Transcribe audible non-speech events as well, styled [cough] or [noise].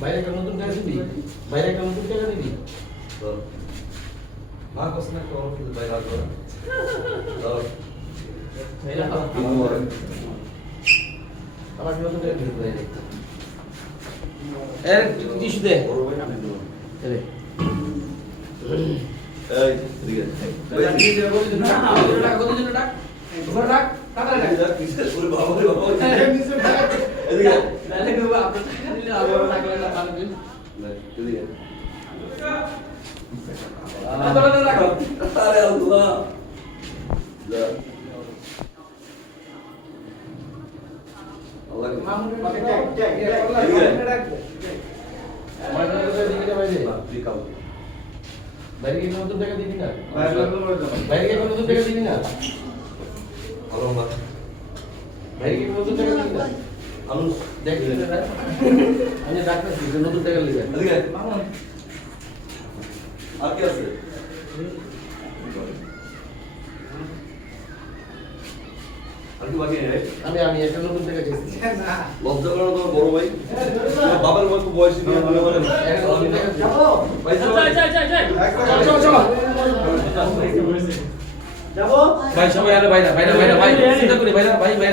বাইরে একটা নতুন টাকা দিবি বাইরে একটা নতুন টাকা দিবি মা কষ্ট না। তো অনেক কিছু বাইরে। আসবে আমার এর দে এই ঠিক আছে টাকা কত দিন টাকা ওখানে রাখ টাকা রাখ ওরে বাবা রে বাবা। [laughs] এদিকে। টাকা লাগলে পানি দিন এদিকে রাখো আরে আল্লাহ যা আল্লাহ আমার টাকা দিবি না বাইরে তুই কাউ বাইরে কি নতুন টাকা দিবি না বাইরে কি নতুন টাকা দিবি না ভালো না বাইরে কি নতুন টাকা দিবি না আনুস দেখ আমি ডাক্তার নতুন টাকা লিখে আর কি আছে? আর কি বাকি নেই আমি আমি একটা নতুন টাকা চাইছি লজ্জা করো তোমার বড় ভাই? বাবার মতো বয়সী নিয়ে মনে টাকা চাইছি। ভাই চলো। চলো চলো চলো ভাই সবাই আরে ভাই না ভাই না ভাই না ভাই চিন্তা করি ভাই না ভাই ভাই